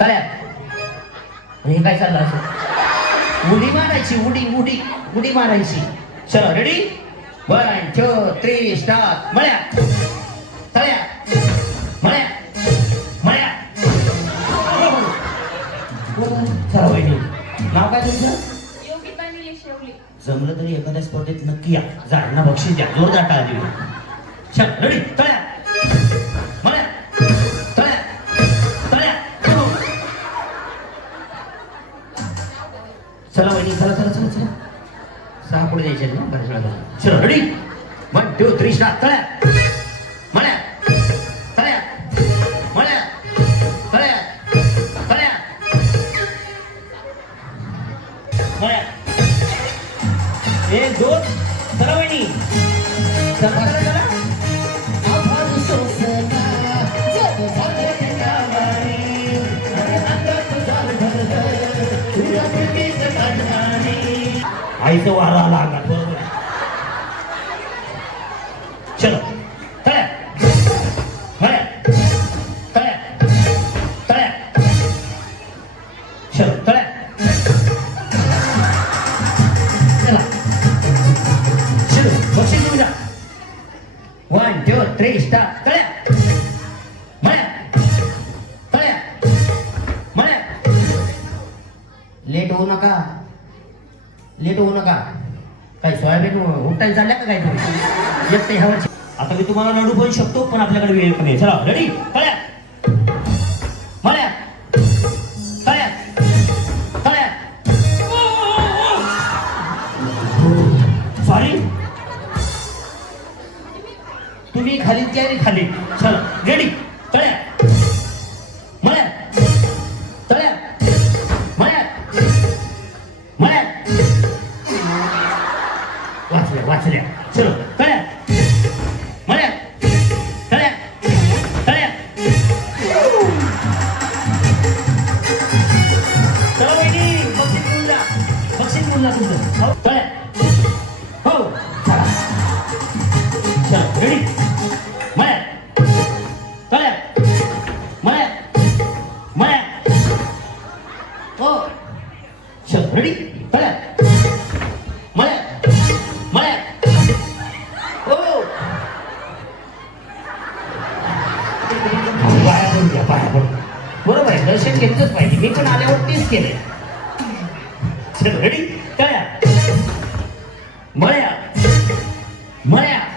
तळ्यात हे काय चाललं असं? उडी मारायची उडी उडी उडी मारायची. चलो ready one two three start मळ्या. तळ्या मळ्या. मळ्या. चला वहिनी. नाव काय तुमचं? जमलं तरी एखाद्या स्पर्धेत नक्की या. झाडांना बक्षीस द्या. जोरदार टाळा देऊ चल रेडी तळ्या चला वहिनी चला चला चला चला. सहा पुढे द्यायचे ना बऱ्याच वेळा ready one two three start तळ्या मळ्या तळ्या मळ्या तळ्या तळ्या मळ्या एक दोन. चला वहिनी. आईचं वारा आला अंगात बरोबर चलो. तळ्या मळ्या तळ्या तळ्या चलो तळ्या चला. चलो बक्षीस घेऊन जा. वन टू थ्री स्टार तळ्या मळ्या तळ्या मळ्या लेट होऊ नका. लेट होऊ नका. काय सोयाबीन उपटायला चालल्या का काय तुम्ही एकटे ह्या वर्षी आता मी तुम्हाला लडू पण शकतो पण आपल्याकडे वेळ कमी आहे चला रेडी पळ्या मळ्या? तळ्या तळ्या सॉरी तुम्ही खाली तयारी खाली? चला रेडी बक्षीस घेऊन हो, रेडी मळ्या तळ्या मळ्या मळ्या हो चल रेडी तळ्या मळ्या मळ्या हो पाया पडून द्या पाया पडून बरोबर आहे. दर्शन घेतलंच पाहिजे. मी पण आल्यावर तेच केले चल रेडी तळ्या मळ्या